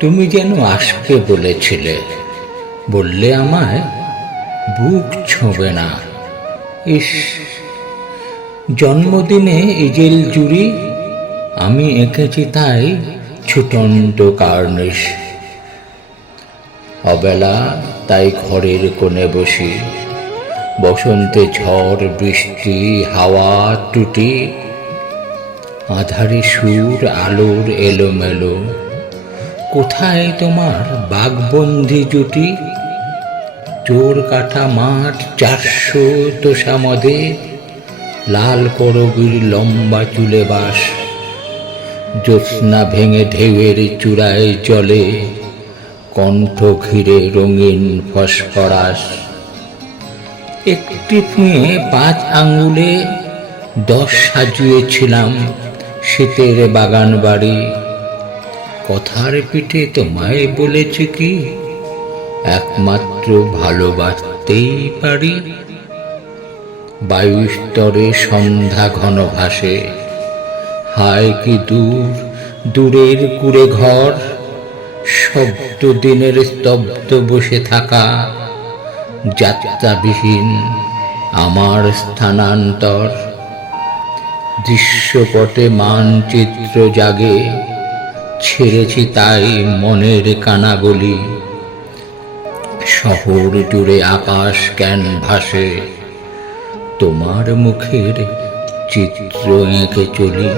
তুমি যেন আসবে বলেছিলে, বললে আমায় বুক ছোঁবে না। ইস, জন্মদিনে ইজেল জুড়ি আমি এঁকেছি তাই ছুটন্ত কার্নিশ। অবেলা তাই ঘরের কোণে বসি, বসন্তে ঝড়, বৃষ্টি, হাওয়া, টুটি, আধারে সুর, আলোর এলোমেলো। কোথায় তোমার বাঘবন্দি জুটি? চোর কাটা মাঠ চারশো তোষামদে লাল করবীর লম্বা চুলে বাস। জ্যোৎস্না ভেঙে ঢেউয়ের চূড়ায় জলে কণ্ঠ ঘিরে রঙিন ফসফরাস। একটি ফুঁয়ে পাঁচ আঙ্গুলে দশ সাজিয়েছিলাম শীতের বাগান বাড়ি কথার পিঠে তোমায় বলেছে কি? একমাত্র ভালোবাসতেই পারি। বায়ু স্তরে সন্ধ্যা ঘন ভাসে। হায় কি দূর, দূরের কুড়ে ঘর। শব্দ দিনের স্তব্ধ বসে থাকা। যাত্রাবিহীন আমার স্থানান্তর। দৃশ্যপটে মানচিত্র জাগে। ছেড়েছি তাই মনের কানাগলি। শহর জুড়ে আকাশ ক্যানভাসে তোমার মুখের চিত্র এঁকে চলি।